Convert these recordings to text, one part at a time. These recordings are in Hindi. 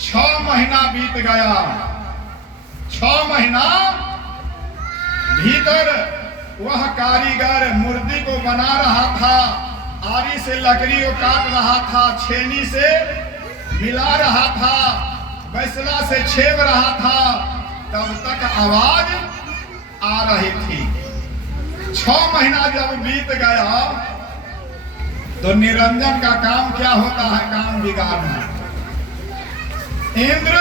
6 महीना बीत गया। 6 महीना भीतर वह कारीगर मूर्ति को बना रहा था, आरी से लकड़ी को काट रहा था, छेनी से मिला रहा था, बैसला से छेद रहा था, तब तक आवाज आ रही थी। 6 महीना जब बीत गया तो निरंजन का काम क्या होता है? काम बिगाड़ना। इंद्र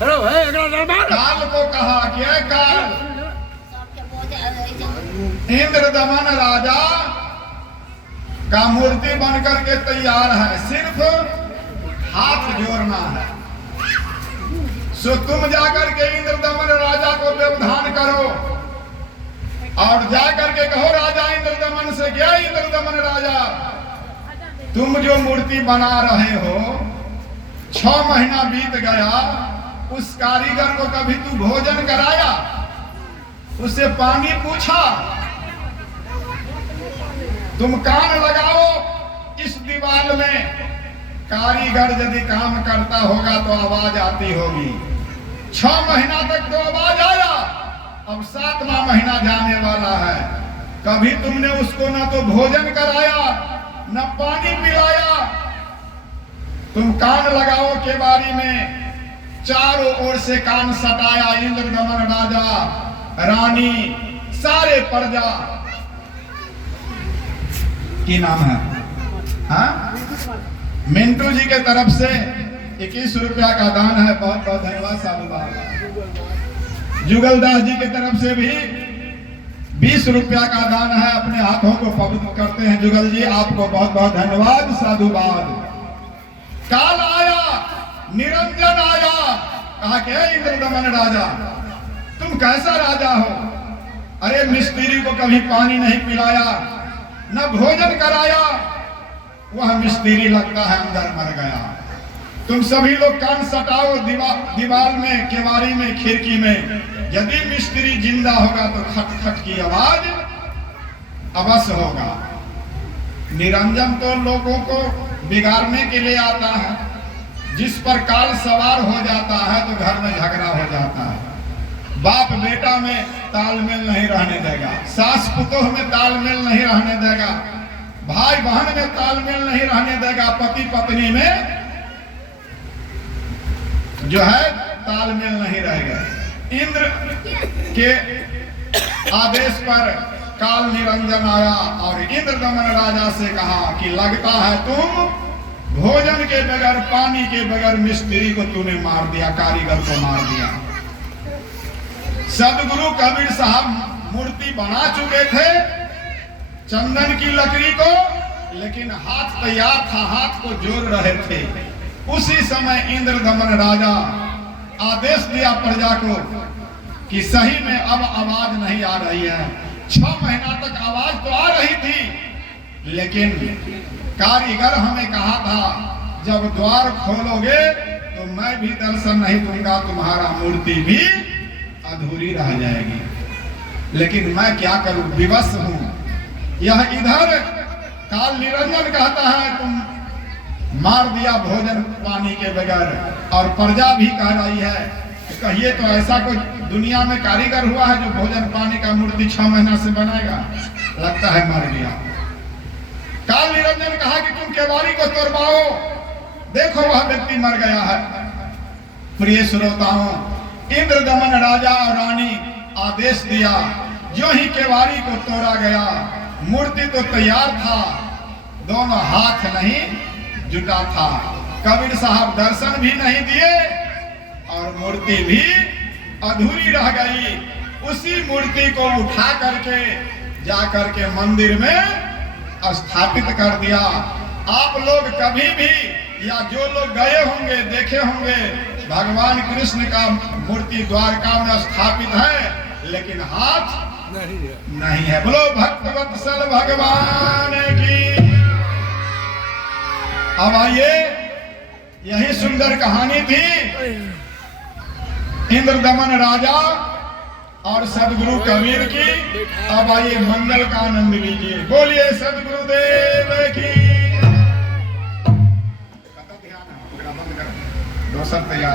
काल को कहा कि काल, इंद्र दमन राजा का मूर्ति बनकर के तैयार है, सिर्फ हाथ जोड़ना है। सो तुम जाकर के इंद्र दमन राजा को व्यवधान करो और जाकर के कहो राजा इंद्र दमन से, क्या इंद्र दमन राजा, तुम जो मूर्ति बना रहे हो 6 महीना बीत गया, उस कारीगर को कभी तू भोजन कराया? उससे पानी पूछा? तुम कान लगाओ इस दीवार में, कारीगर यदि काम करता होगा तो आवाज आती होगी। 6 महीना तक तो आवाज आया, अब 7वां महीना जाने वाला है, कभी तुमने उसको न तो भोजन कराया न पानी पिलाया। तुम कान लगाओ केवाड़ी में, चारों ओर से कान सटाया। इंद्र दमन राजा, रानी, सारे प्रजा की नाम है, हाँ? मिंटू जी के तरफ से 21 रुपया का दान है, बहुत बहुत धन्यवाद साधुवाद। जुगलदास जी की तरफ से भी 20 रुपया का दान है, अपने हाथों को पवित्र करते हैं। जुगल जी आपको बहुत बहुत धन्यवाद साधुवाद। काल आया, निरंजन आया, कहा कि इंद्र दमन राजा तुम कैसा राजा हो? अरे मिस्त्री को कभी पानी नहीं पिलाया, न भोजन कराया, वह मिस्त्री लगता है अंदर मर गया। तुम सभी लोग कान सटाओ दीवार में, केवाड़ी में, खिड़की में, यदि मिस्त्री जिंदा होगा तो खट खट की आवाज अवश्य होगा। निरंजन तो लोगों को बिगाड़ने के लिए आता है, जिस पर काल सवार हो जाता है तो घर में झगड़ा हो जाता है। बाप बेटा में तालमेल नहीं रहने देगा, सास पुतोह में तालमेल नहीं रहने देगा, भाई बहन में तालमेल नहीं रहने देगा, पति पत्नी में जो है तालमेल नहीं रहेगा। इंद्र के आदेश पर काल निरंजन आया और इंद्र दमन राजा से कहा कि लगता है तुम भोजन के बगैर, पानी के बगैर मिस्त्री को तूने मार दिया, कारीगर को मार दिया। सदगुरु कबीर साहब मूर्ति बना चुके थे चंदन की लकड़ी को, लेकिन हाथ तैयार था, हाथ को जोड़ रहे थे। उसी समय इंद्र दमन राजा आदेश दिया प्रजा को कि सही में अब आवाज नहीं आ रही है। 6 महीना तक आवाज तो आ रही थी, लेकिन कारीगर हमें कहा था जब द्वार खोलोगे तो मैं भी दर्शन नहीं दूंगा, तुम्हारा मूर्ति भी अधूरी रह जाएगी। लेकिन मैं क्या करूं, विवश हूं। यह इधर काल निरंजन कहता है तुम मार दिया भोजन पानी के बगैर, और प्रजा भी कह रही है कहिए तो ऐसा कोई दुनिया में कारीगर हुआ है जो भोजन पानी का मूर्ति 6 महीना से बनाएगा? लगता है मर गया। काल निरंजन कहा कि तुम केवाड़ी को तोड़वाओ, देखो वह व्यक्ति मर गया है। प्रिय श्रोताओं, इंद्र दमन राजा और रानी आदेश दिया, जो ही केवाड़ी को तोड़ा गया, मूर्ति तो तैयार था, दोनों हाथ नहीं जुटा था। कबीर साहब दर्शन भी नहीं दिए और मूर्ति भी अधूरी रह गई। उसी मूर्ति को उठा करके जाकर के मंदिर में स्थापित कर दिया। आप लोग कभी भी या जो लोग गए होंगे, देखे होंगे, भगवान कृष्ण का मूर्ति द्वारका में स्थापित है, लेकिन हाथ नहीं है। बोलो भक्तवत्सल भगवान की। अब आइए, यही सुंदर कहानी थी इंद्र दमन राजा और सदगुरु कबीर की। अब आइए मंगल का आनंद लीजिए। बोलिए सदगुरुदेव की। दोसर तैयार